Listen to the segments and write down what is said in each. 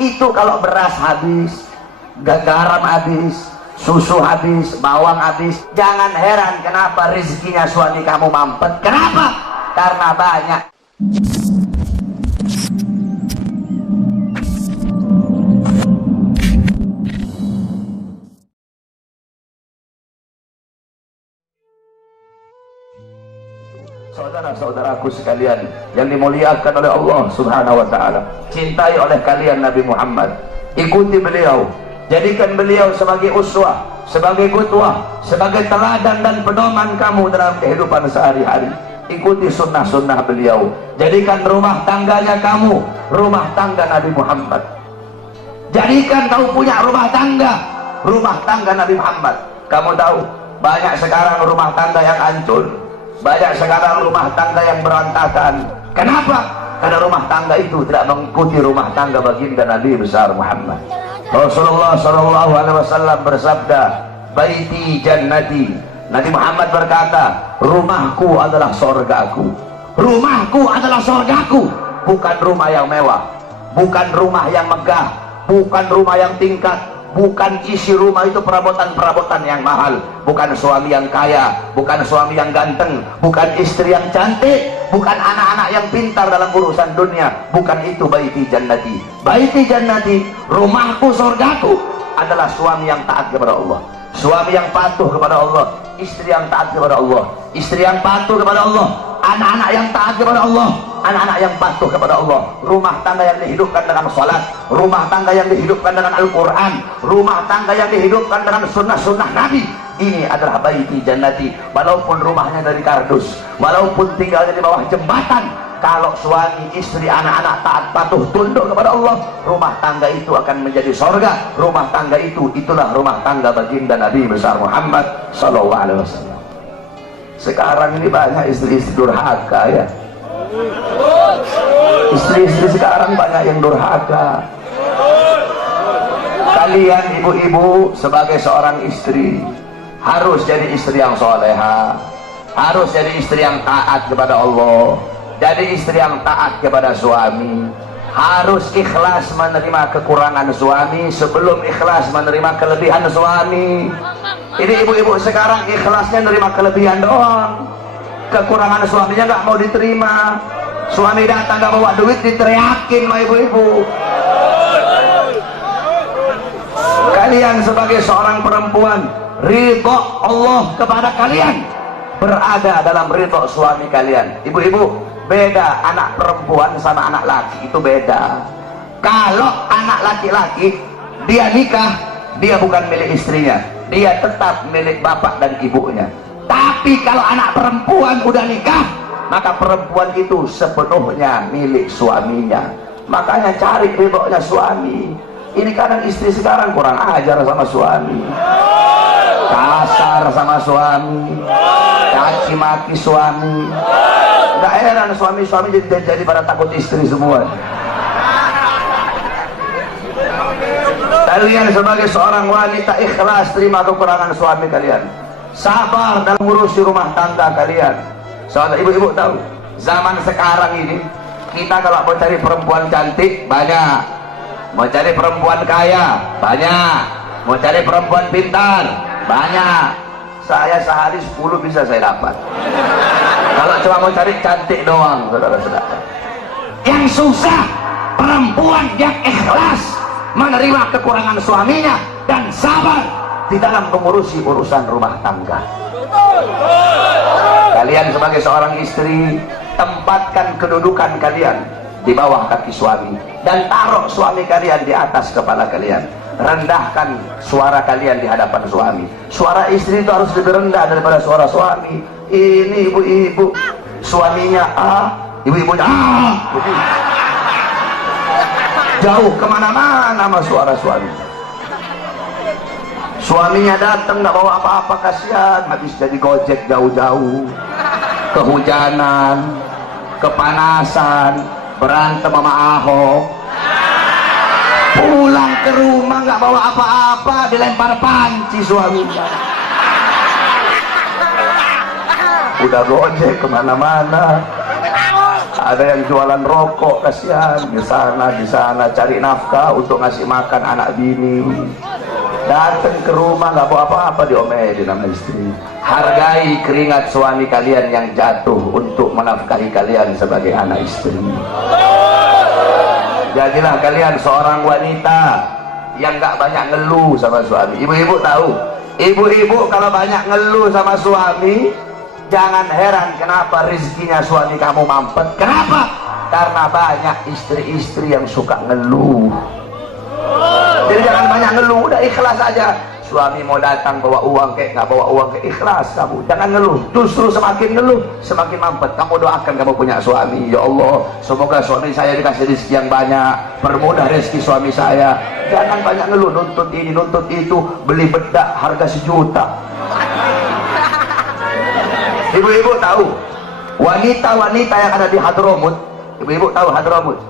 Itu kalau beras habis, garam habis, susu habis, bawang habis, jangan heran kenapa rezekinya suami kamu mampet. Kenapa? Karena banyak. Saudara-saudaraku sekalian yang dimuliakan oleh Allah Subhanahu wa taala, cintai oleh kalian Nabi Muhammad, ikuti beliau, jadikan beliau sebagai uswah, sebagai qudwah, sebagai teladan dan pedoman kamu dalam kehidupan sehari-hari. Ikuti sunnah-sunnah beliau, jadikan rumah tangganya kamu rumah tangga Nabi Muhammad. Jadikan kau punya rumah tangga Nabi Muhammad. Kamu tahu banyak sekarang rumah tangga yang hancur, banyak sekarang rumah tangga yang berantakan. Kenapa? Karena rumah tangga itu tidak mengikuti rumah tangga baginda Nabi besar Muhammad. Rasulullah SAW bersabda, baiti jannati. Nabi Muhammad berkata, rumahku adalah sorgaku. Rumahku adalah sorgaku. Bukan rumah yang mewah, bukan rumah yang megah, bukan rumah yang tingkat, bukan isi rumah itu perabotan-perabotan yang mahal, bukan suami yang kaya, bukan suami yang ganteng, bukan istri yang cantik, bukan anak-anak yang pintar dalam urusan dunia. Bukan itu baiti jannati. Baiti jannati, rumahku, sorgaku adalah suami yang taat kepada Allah, suami yang patuh kepada Allah, istri yang taat kepada Allah, istri yang patuh kepada Allah, anak-anak yang taat kepada Allah, anak-anak yang patuh kepada Allah. Rumah tangga yang dihidupkan dengan salat, rumah tangga yang dihidupkan dengan Al-Quran, rumah tangga yang dihidupkan dengan sunnah-sunnah Nabi. Ini adalah baiti jannati. Walaupun rumahnya dari kardus, walaupun tinggalnya di bawah jembatan, kalau suami, istri, anak-anak taat patuh tunduk kepada Allah, rumah tangga itu akan menjadi sorga. Rumah tangga itu, itulah rumah tangga baginda Nabi besar Muhammad SAW. Sekarang ini banyak istri-istri durhaka ya. Istri-istri sekarang banyak yang durhaka. Kalian ibu-ibu sebagai seorang istri harus jadi istri yang soleha, harus jadi istri yang taat kepada Allah, jadi istri yang taat kepada suami, harus ikhlas menerima kekurangan suami sebelum ikhlas menerima kelebihan suami. Ini ibu-ibu sekarang ikhlasnya menerima kelebihan doang, kekurangan suaminya nggak mau diterima. Suami datang nggak bawa duit diteriakin sama ibu-ibu. Kalian sebagai seorang perempuan, ridho Allah kepada kalian berada dalam ridho suami kalian. Ibu-ibu, beda anak perempuan sama anak laki, itu beda. Kalau anak laki-laki dia nikah, dia bukan milik istrinya, dia tetap milik bapak dan ibunya. Tapi kalau anak perempuan udah nikah, maka perempuan itu sepenuhnya milik suaminya. Makanya cari ridhonya suami. Ini kadang istri sekarang kurang ajar sama suami, kasar sama suami, caci maki suami. Gak heran suami-suami jadi pada takut istri semua. Kalian sebagai seorang wanita ikhlas terima kekurangan suami kalian, sabar dalam ngurusi rumah tangga kalian. Saudara ibu-ibu tahu, zaman sekarang ini kita kalau mau cari perempuan cantik banyak, mau cari perempuan kaya banyak, mau cari perempuan pintar banyak. Saya sehari 10 bisa saya dapat kalau cuma mau cari cantik doang, saudara-saudara. Yang susah perempuan yang ikhlas menerima kekurangan suaminya dan sabar di dalam mengurusi urusan rumah tangga. Kalian sebagai seorang istri, tempatkan kedudukan kalian di bawah kaki suami dan taruh suami kalian di atas kepala kalian. Rendahkan suara kalian di hadapan suami. Suara istri itu harus lebih rendah daripada suara suami. Ini ibu-ibu, suaminya ibu-ibunya jauh kemana-mana sama suara suami. Suaminya datang nggak bawa apa-apa, kasihan, habis jadi gojek jauh-jauh, kehujanan, kepanasan, berantem sama Ahok, pulang ke rumah nggak bawa apa-apa, dilempar panci suaminya. Udah gojek kemana-mana, ada yang jualan rokok, kasihan di sana cari nafkah untuk ngasih makan anak bini. Datang ke rumah nggak bawa apa-apa, diomelin sama istri. Hargai keringat suami kalian yang jatuh untuk menafkahi kalian sebagai anak istri. Jadilah kalian seorang wanita yang nggak banyak ngeluh sama suami. Ibu-ibu tahu, ibu-ibu kalau banyak ngeluh sama suami, jangan heran kenapa rezekinya suami kamu mampet. Kenapa? Karena banyak istri-istri yang suka ngeluh. Jadi jangan banyak ngeluh, udah ikhlas aja. Suami mau datang bawa uang kayak nggak bawa uang kayak, ikhlas kamu, jangan ngeluh. Justru semakin ngeluh semakin mampet. Kamu doakan kamu punya suami, ya Allah semoga suami saya dikasih rezeki yang banyak, permudah rezeki suami saya. Jangan banyak ngeluh, nuntut ini nuntut itu, beli bedak harga 1 juta. Ibu-ibu tahu wanita-wanita yang ada di Hadramut? Ibu-ibu tahu Hadramut?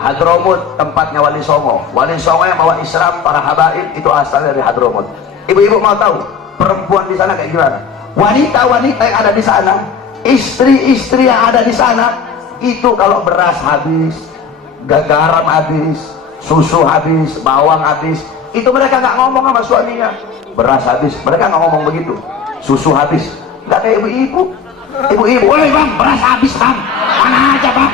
Hadramut tempatnya Wali Songo. Wali Songo yang bawa Islam, para habaib itu asalnya dari Hadramut. Ibu-ibu mau tahu perempuan di sana kayak gimana? Wanita-wanita yang ada di sana, istri-istri yang ada di sana, itu kalau beras habis, garam habis, susu habis, bawang habis, itu mereka nggak ngomong sama suaminya. Beras habis, mereka nggak ngomong begitu. Susu habis, nggak kayak ibu-ibu. Ibu-ibu, woi bang, beras habis bang, mana aja bang.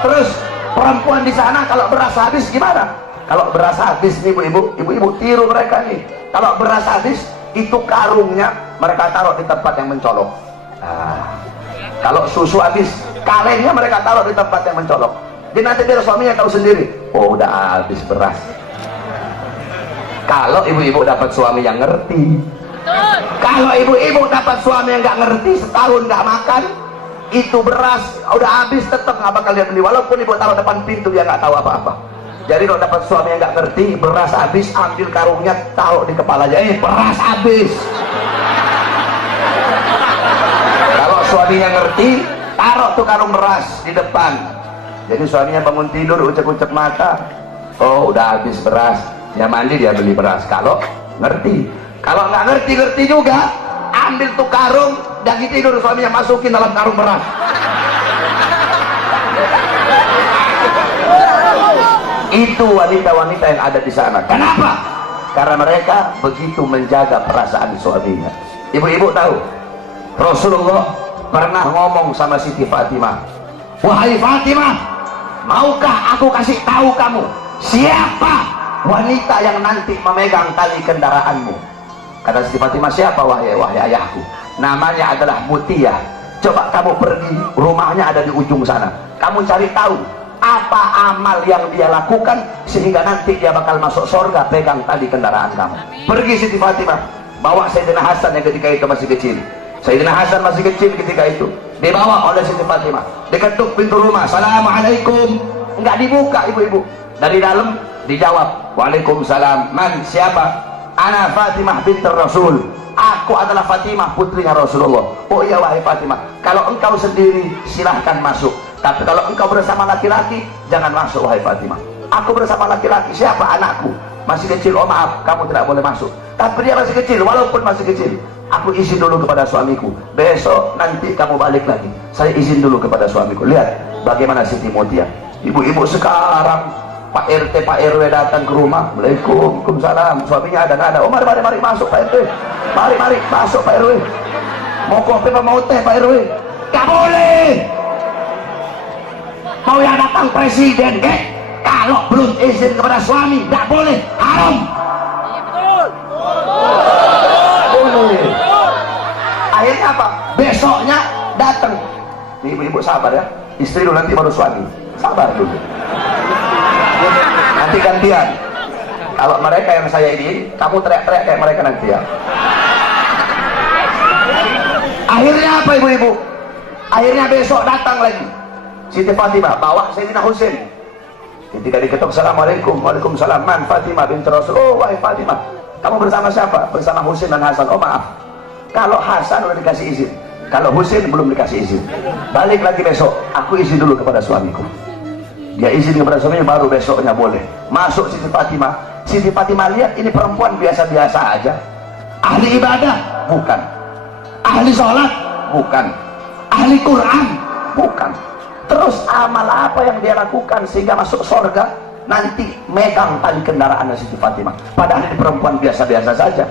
Terus perempuan di sana kalau beras habis gimana? Kalau beras habis nih ibu-ibu tiru mereka nih. Kalau beras habis itu karungnya mereka taruh di tempat yang mencolok. Kalau susu habis kalengnya mereka taruh di tempat yang mencolok. Jadi nanti biar suaminya tahu sendiri, oh udah habis beras. Kalau ibu-ibu dapat suami yang ngerti. Kalau ibu-ibu dapat suami yang nggak ngerti, setahun nggak makan, itu beras udah habis tetap nggak bakal dia beli, walaupun ibu taruh depan pintu dia nggak tahu apa-apa. Jadi kalau dapat suami yang nggak ngerti, beras habis, ambil karungnya taruh di kepalanya, beras habis. Kalau suaminya ngerti, taruh tuh karung beras di depan. Jadi suaminya bangun tidur ucek-ucek mata, oh udah habis beras, dia mandi dia beli beras. Kalau ngerti, kalau nggak ngerti juga, ambil tuh karung, lagi tidur suaminya masukin dalam karung beras. Itu wanita-wanita yang ada di sana. Kenapa? Karena mereka begitu menjaga perasaan suaminya. Ibu-ibu tahu, Rasulullah pernah ngomong sama Siti Fatimah, wahai Fatimah, maukah aku kasih tahu kamu siapa wanita yang nanti memegang tali kendaraanmu? Kata Siti Fatimah, siapa wahai ayahku? Namanya adalah Mutiyah. Coba kamu pergi, rumahnya ada di ujung sana, kamu cari tahu apa amal yang dia lakukan sehingga nanti dia bakal masuk surga pegang tali kendaraan kamu. Pergi Siti Fatimah, bawa Sayyidina Hasan yang ketika itu masih kecil. Sayyidina Hasan masih kecil ketika itu, dibawa oleh Siti Fatimah, diketuk pintu rumah, assalamualaikum, enggak dibuka ibu-ibu. Dari dalam dijawab, waalaikumsalam. Man, siapa? Ana Fatimah binti Rasul, aku adalah Fatimah putrinya Rasulullah. Oh iya wahai Fatimah, kalau engkau sendiri silahkan masuk, tapi kalau engkau bersama laki-laki jangan masuk wahai Fatimah. Aku bersama laki-laki. Siapa? Anakku masih kecil. Oh maaf, kamu tidak boleh masuk. Tapi dia masih kecil, walaupun masih kecil, aku izin dulu kepada suamiku, besok nanti kamu balik lagi, saya izin dulu kepada suamiku. Lihat bagaimana Siti Mutia. Ibu-ibu sekarang, Pak RT, Pak RW datang ke rumah, Waalaikumsalam, suaminya ada. Oh mari masuk Pak RT, mari masuk Pak RW. Mau kopi apa mau teh Pak RW? Gak boleh. Mau yang datang presiden, kalau belum izin kepada suami, gak boleh, haram. Boleh. Akhirnya apa? Besoknya datang. Nih ibu-ibu sabar ya, istri dulu nanti baru suami, sabar dulu. Nanti gantian. Kalau mereka yang saya ini, kamu teriak-teriak kayak mereka nanti ya. Akhirnya apa ibu-ibu? Akhirnya besok datang lagi Siti Fatimah bawa Sayyidina Husain. Ketika diketuk, assalamualaikum, waalaikumsalam. Man, Fatimah binti Rasul. Oh wahai Fatimah, kamu bersama siapa? Bersama Husain dan Hasan. Oh maaf, kalau Hasan udah dikasih izin, kalau Husain belum dikasih izin. Balik lagi besok, aku izin dulu kepada suamiku. Dia izin kepada suaminya, baru besoknya boleh masuk Siti Fatimah. Siti Fatimah lihat ini perempuan biasa-biasa aja. Ahli ibadah? Bukan. Ahli sholat? Bukan. ahli Quran? Bukan. Terus amal apa yang dia lakukan sehingga masuk surga? Nanti megang tali kendaraannya Siti Fatimah. Padahal ini perempuan biasa-biasa saja.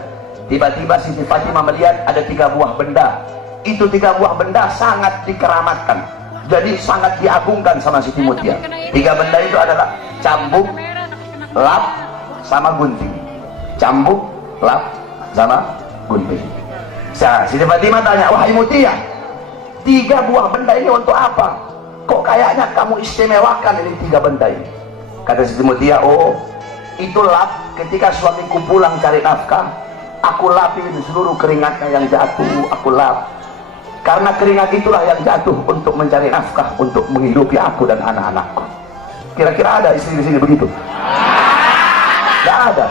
Tiba-tiba Siti Fatimah melihat ada 3 buah benda. Itu 3 buah benda sangat dikeramatkan, jadi sangat diagungkan sama Siti Mutia. 3 benda itu adalah cambuk, lap, sama gunting. Cambuk, lap, sama gunting. Siti Fatimah tanya, wahai Mutia, 3 buah benda ini untuk apa? Kok kayaknya kamu istimewakan ini 3 benda ini? Kata Siti Mutia, oh itu lap ketika suamiku pulang cari nafkah, aku lapin seluruh keringatnya yang jatuh, aku lap. Karena keringat itulah yang jatuh untuk mencari nafkah, untuk menghidupi aku dan anak-anakku. Kira-kira ada istri di sini begitu? Tidak ada.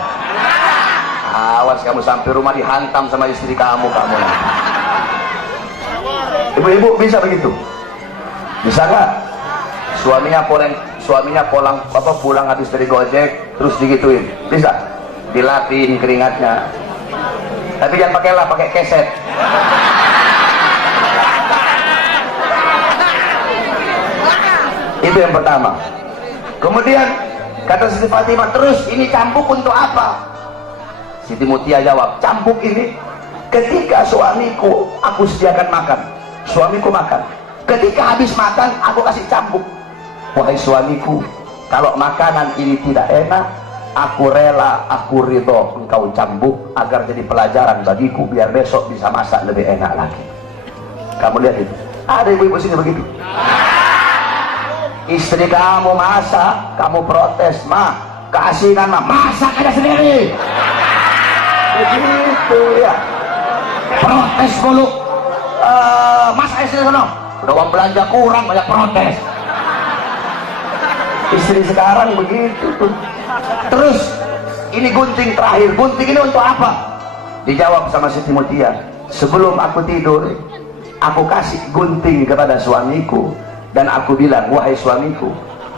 Awas kamu sampai rumah dihantam sama istri kamu. Ibu-ibu bisa begitu? Bisa nggak? Suaminya pulang habis dari gojek, terus digituin, bisa? Dilapin keringatnya. Tapi jangan pakai lap, pakai keset. Itu yang pertama. Kemudian kata Siti Fatimah, terus ini cambuk untuk apa? Siti Mutia jawab, cambuk ini ketika suamiku aku sediakan makan, suamiku makan. Ketika habis makan aku kasih cambuk. Wahai suamiku, kalau makanan ini tidak enak, aku rela, aku ridho engkau cambuk agar jadi pelajaran bagiku, biar besok bisa masak lebih enak lagi. Kamu lihat itu, ada ibu-ibu sini begitu. Istri kamu masak, kamu protes, mah keasinan mah, masak aja sendiri. Begitu ya, protes dulu. Masak istri sana, udah uang belanja kurang, banyak protes. Istri sekarang begitu tuh. Terus ini gunting terakhir, gunting ini untuk apa? Dijawab sama Siti Mutia, sebelum aku tidur aku kasih gunting kepada suamiku, dan aku bilang, wahai suamiku,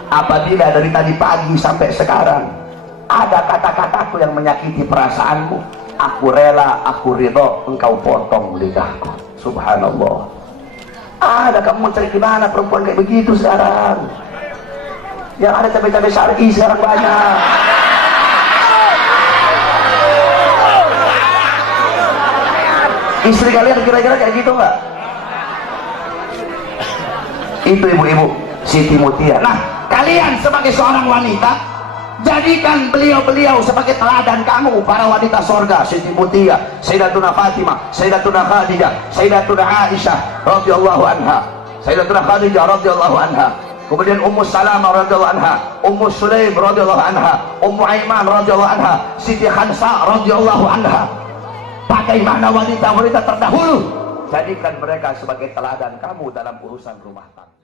apabila dari tadi pagi sampai sekarang ada kata-kataku yang menyakiti perasaanmu, aku rela, aku ridho engkau potong lidahku. Subhanallah. Ada kamu cari gimana perempuan kayak begitu sekarang? Yang ada cabai-cabai syar'i sekarang banyak. Istri kalian kira-kira kayak gitu nggak? Itu ibu-ibu Siti Mutia. Nah, kalian sebagai seorang wanita, jadikan beliau-beliau sebagai teladan kamu, para wanita sorga. Siti Mutia, Sayyidatuna Fatimah, Sayyidatuna Khadijah, Sayyidatuna Aisyah radhiyallahu anha, Sayyidatuna Khadijah radhiyallahu anha, kemudian Ummu Salamah radhiyallahu anha, Ummu Sulaim radhiyallahu anha, Ummu Aiman radhiyallahu anha, Siti Khansa radhiyallahu anha. Bagaimana wanita-wanita terdahulu? Jadikan mereka sebagai teladan kamu dalam urusan rumah tangga.